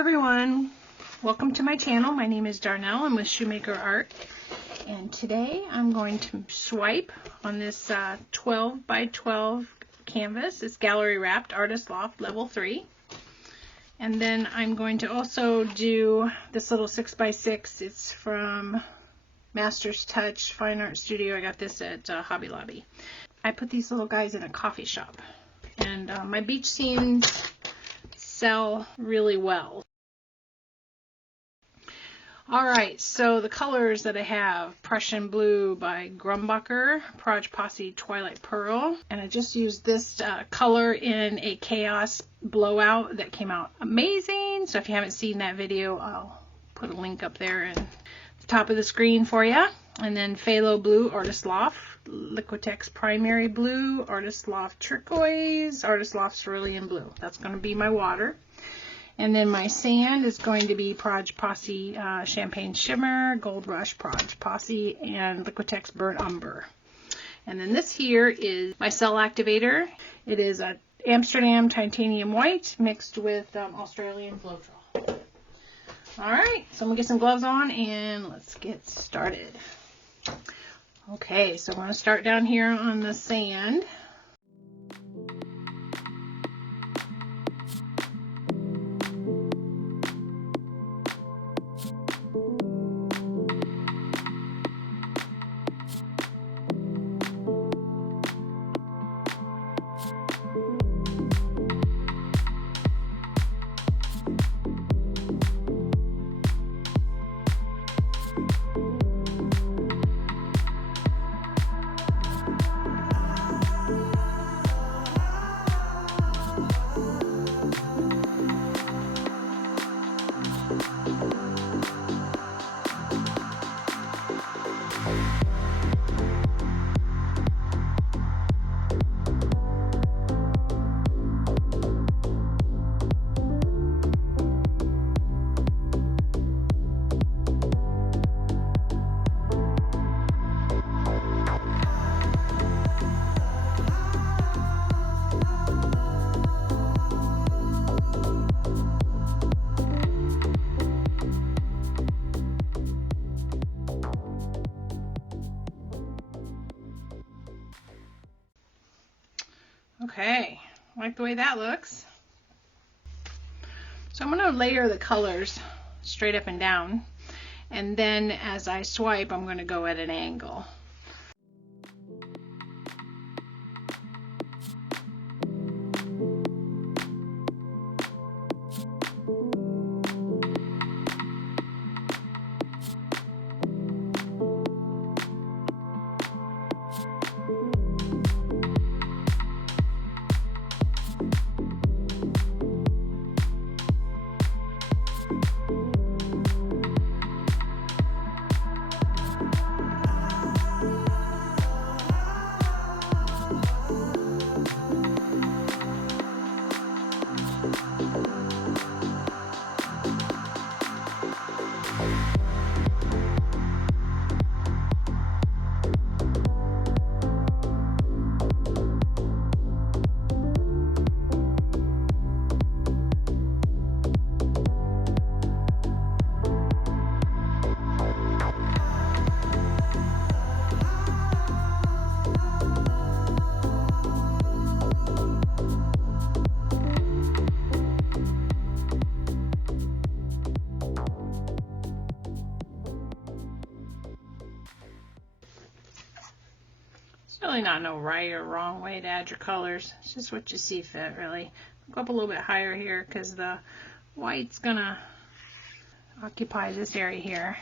everyone, welcome to my channel. My name is Darnell. I'm with Shoemaker Art, and today I'm going to swipe on this 12 by 12 canvas. It's gallery wrapped Artist Loft level 3, and then I'm going to also do this little 6 by 6. It's from Master's Touch Fine Art Studio. I got this at Hobby Lobby. I put these little guys in a coffee shop, and my beach scenes sell really well. Alright, so the colors that I have: Prussian Blue by Grumbacher, Proj Posse Twilight Pearl, and I just used this color in a Chaos blowout that came out amazing. So if you haven't seen that video, I'll put a link up there at the top of the screen for you. And then Phthalo Blue, Artist Loft, Liquitex Primary Blue, Artist Loft Turquoise, Artist Loft Cerulean Blue. That's going to be my water. And then my sand is going to be Proj Posse Champagne Shimmer, Gold Rush Proj Posse, and Liquitex Burnt Umber. And then this here is my cell activator. It is a Amsterdam Titanium White mixed with Australian Floetrol. Alright, so I'm going to get some gloves on and let's get started. Okay, so I'm going to start down here on the sand. Okay, I like the way that looks. So I'm going to layer the colors straight up and down, and then as I swipe, I'm going to go at an angle. Really not no right or wrong way to add your colors. It's just what you see fit, really. I'll go up a little bit higher here because the white's gonna occupy this area here.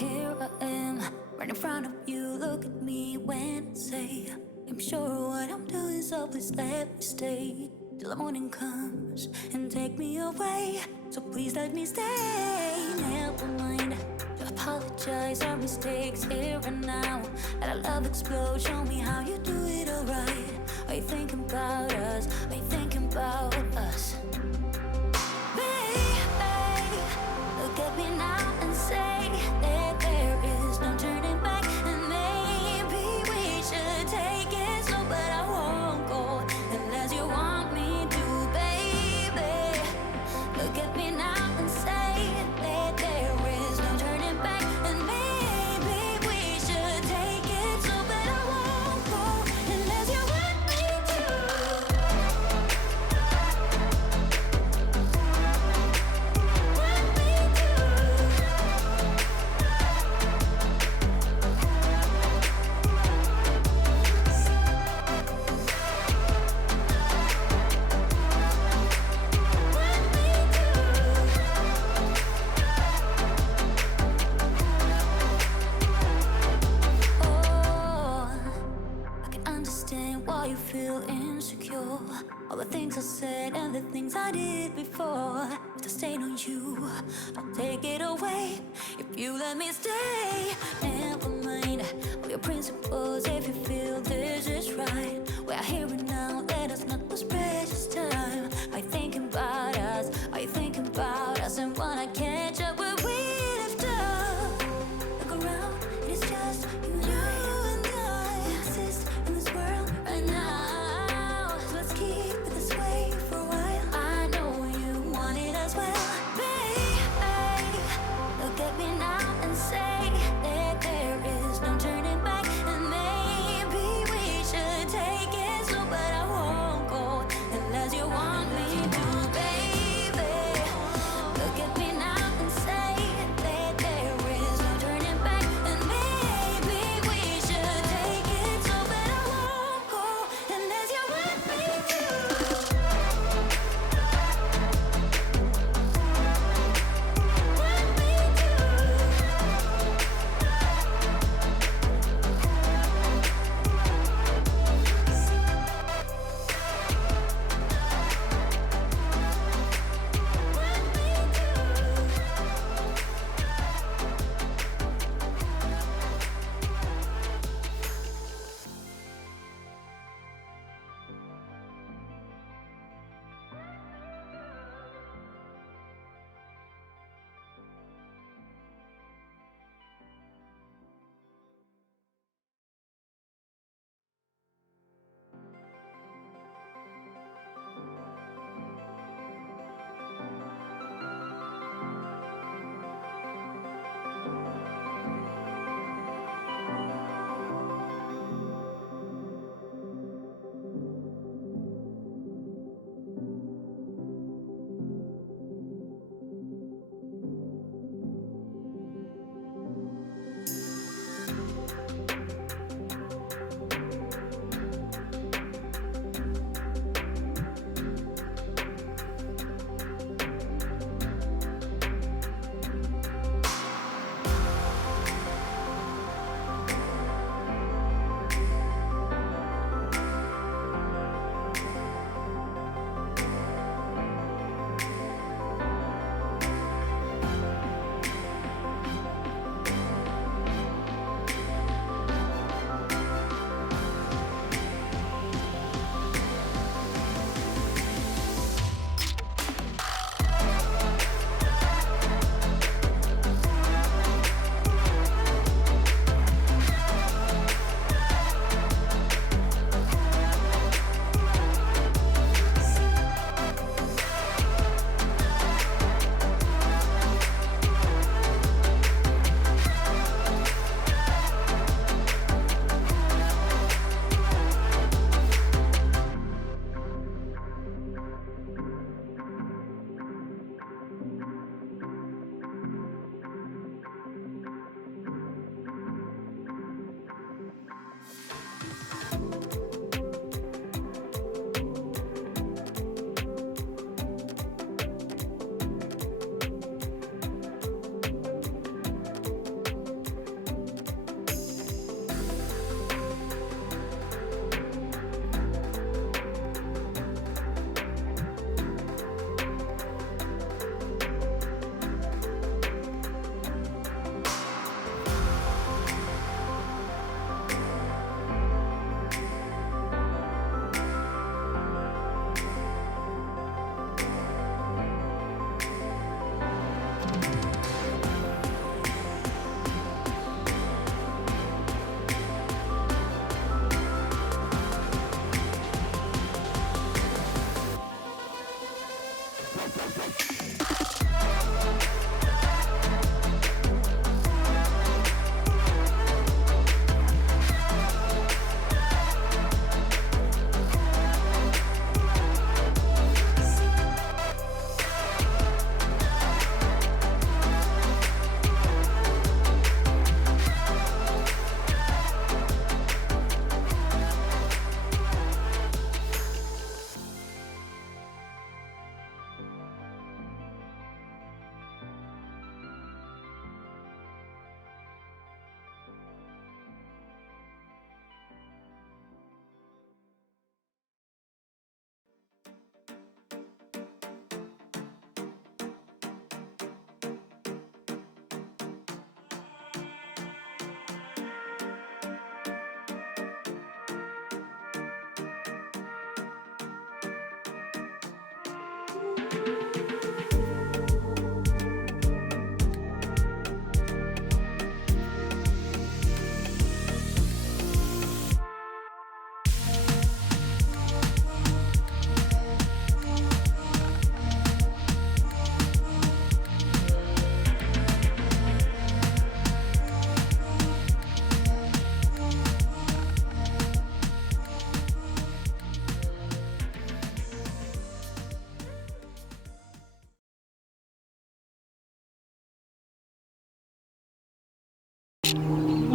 here I am, right in front of you. Look at me when I say I'm sure what I'm doing, so please let me stay till the morning comes and take me away. So please let me stay. Never mind to apologize our mistakes here and now. Let our love explode. Show me how you do it alright. Are you thinking about us? Are you thinking about us? Baby, look at me now and say that there is no turning back. And maybe we should take it slow, but I won't go unless you want me to, baby. Look at me now and say that there is no turning back. And maybe we should take it slow, but I won't go unless you want me to. Why you feel insecure? All the things I said and the things I did before, it's a stain on you. I'll take it away if you let me stay. Never mind all your principles if you feel this is right. We're here and now, let us not lose precious time. Are you thinking about us? Are you thinking about us? And wanna catch up where we left off? Look around, it's just you and I. We exist in this world right now, so let's keep it this way for a while. I know you want it as well, babe. Look at me now and say that there is no turning back. And maybe we should take it slow, but I won't go unless you want me to, baby. Look at me now and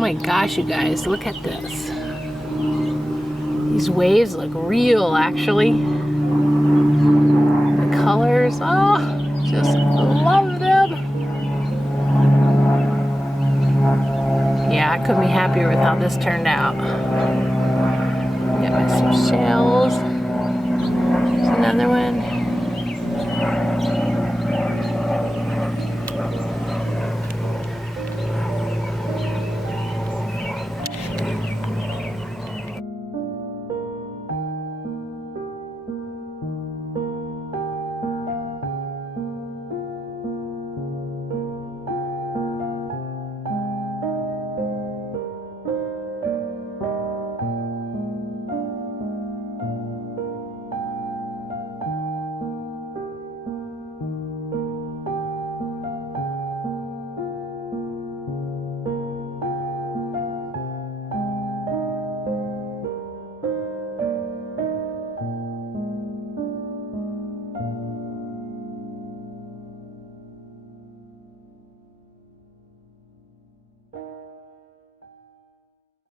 my gosh, you guys, look at this. These waves look real, actually. The colors, oh, just love them. Yeah, I couldn't be happier with how this turned out. Got my some shells. There's another one.